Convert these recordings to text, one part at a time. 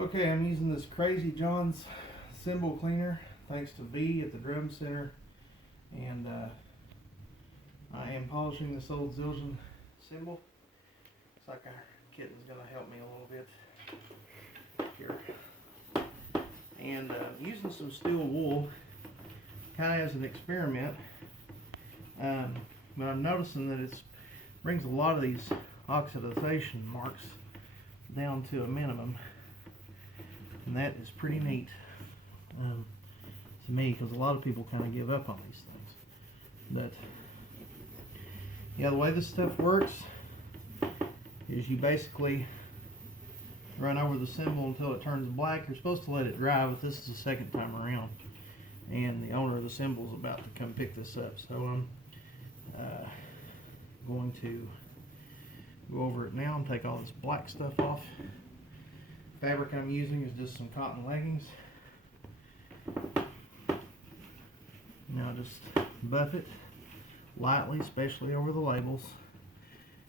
Okay, I'm using this Crazy John's cymbal cleaner, thanks to V at the Drum Center, and I am polishing this old Zildjian cymbal. Looks like our kitten's gonna help me a little bit here. And using some steel wool, kind of as an experiment, but I'm noticing that it brings a lot of these oxidization marks down to a minimum. And that is pretty neat to me, because a lot of people kind of give up on these things. But yeah, the way this stuff works is you basically run over the cymbal until it turns black. You're supposed to let it dry, but this is the second time around, and the owner of the cymbal is about to come pick this up. So I'm going to go over it now and take all this black stuff off. Fabric I'm using is just some cotton leggings. Now just buff it lightly, especially over the labels,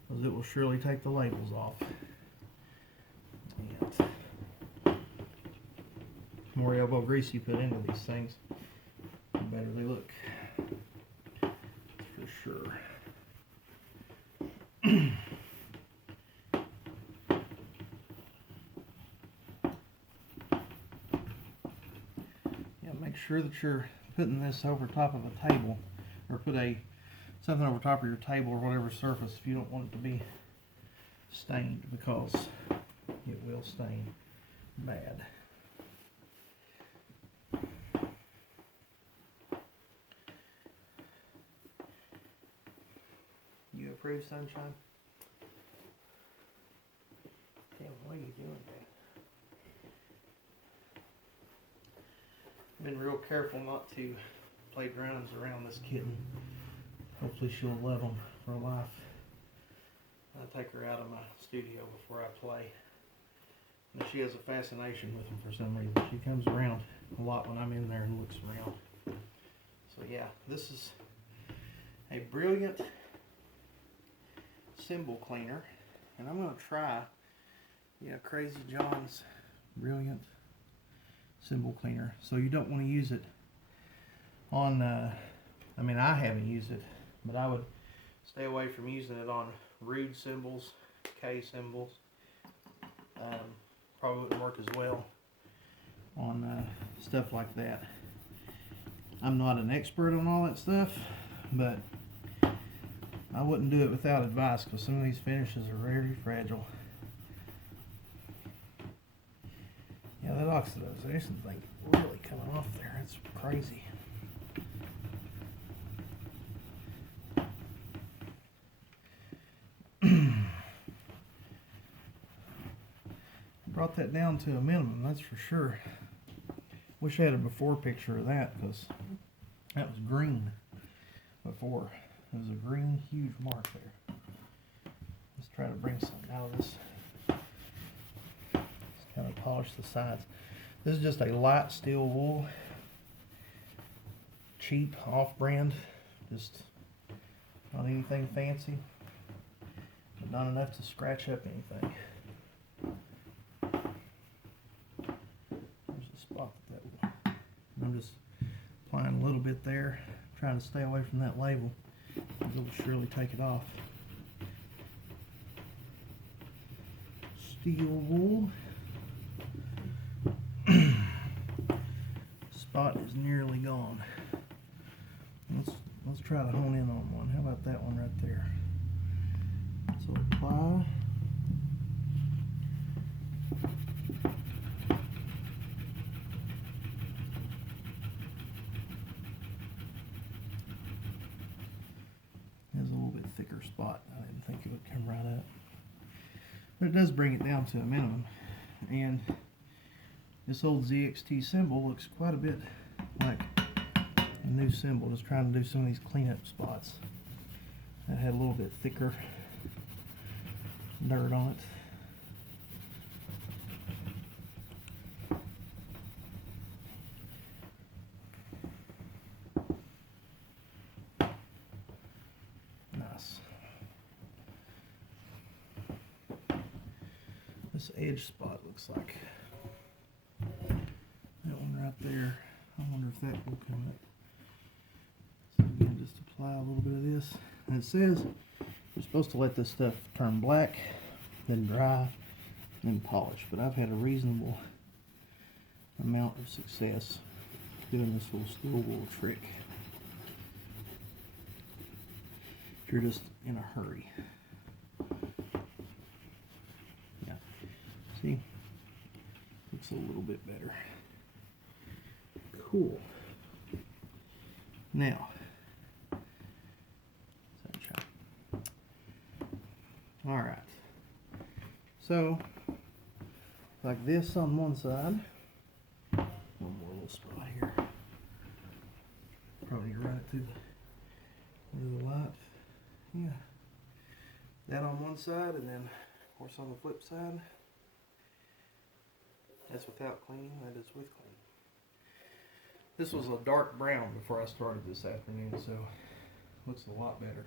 because it will surely take the labels off. And the more elbow grease you put into these things, the better they look, for sure. Make sure that you're putting this over top of a table, or put something over top of your table or whatever surface if you don't want it to be stained, because it will stain bad. You approve, Sunshine? Damn, what are you doing, man? Been real careful not to play drums around this kitten. Hopefully she'll love them for life. I take her out of my studio before I play. And she has a fascination with them for some reason. She comes around a lot when I'm in there and looks around. So yeah, this is a brilliant cymbal cleaner, and I'm going to try Crazy John's brilliant cymbal cleaner. So you don't want to use it on I mean, I haven't used it, but I would stay away from using it on rude cymbals, K cymbals. Probably wouldn't work as well on stuff like that. I'm not an expert on all that stuff, but I wouldn't do it without advice, because some of these finishes are very fragile. Yeah, that oxidization thing really coming off there. It's crazy. Brought that down to a minimum, that's for sure. Wish I had a before picture of that, because that was green before. It was a green, huge mark there. Let's try to bring something out of this. Kind of polish the sides. This is just a light steel wool, cheap, off-brand, just not anything fancy, but not enough to scratch up anything. There's a spot that I'm just applying a little bit there, trying to stay away from that label, because it will surely take it off. Steel wool. Spot is nearly gone. Let's try to hone in on one. How about that one right there? So apply. There's a little bit thicker spot. I didn't think it would come right up, but it does bring it down to a minimum. And this old ZXT cymbal looks quite a bit like a new cymbal. Just trying to do some of these cleanup spots that had a little bit thicker dirt on it. Nice. This edge spot looks like right there. I wonder if that will come up. So again, just apply a little bit of this. And it says you're supposed to let this stuff turn black, then dry, then polish. But I've had a reasonable amount of success doing this little steel wool trick. If you're just in a hurry. Yeah. See? Looks a little bit better. Cool. Now, sunshine. All right. So, like this on one side. One more little spot here. Probably run it through the light. Yeah. That on one side, and then, of course, on the flip side. That's without cleaning. That is with cleaning. This was a dark brown before I started this afternoon, so looks a lot better.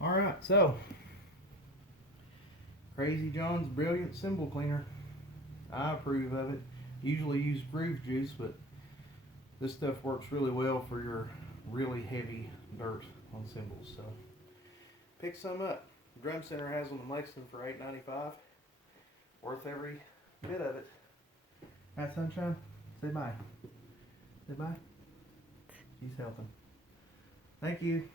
Alright, so Crazy John's Brilliant Cymbal Cleaner. I approve of it. Usually use groove juice, but this stuff works really well for your really heavy dirt on cymbals. So pick some up. Drum Center has them in Lexington for $8.95. Worth every bit of it. Alright, Sunshine, say bye. Say bye. She's helping. Thank you.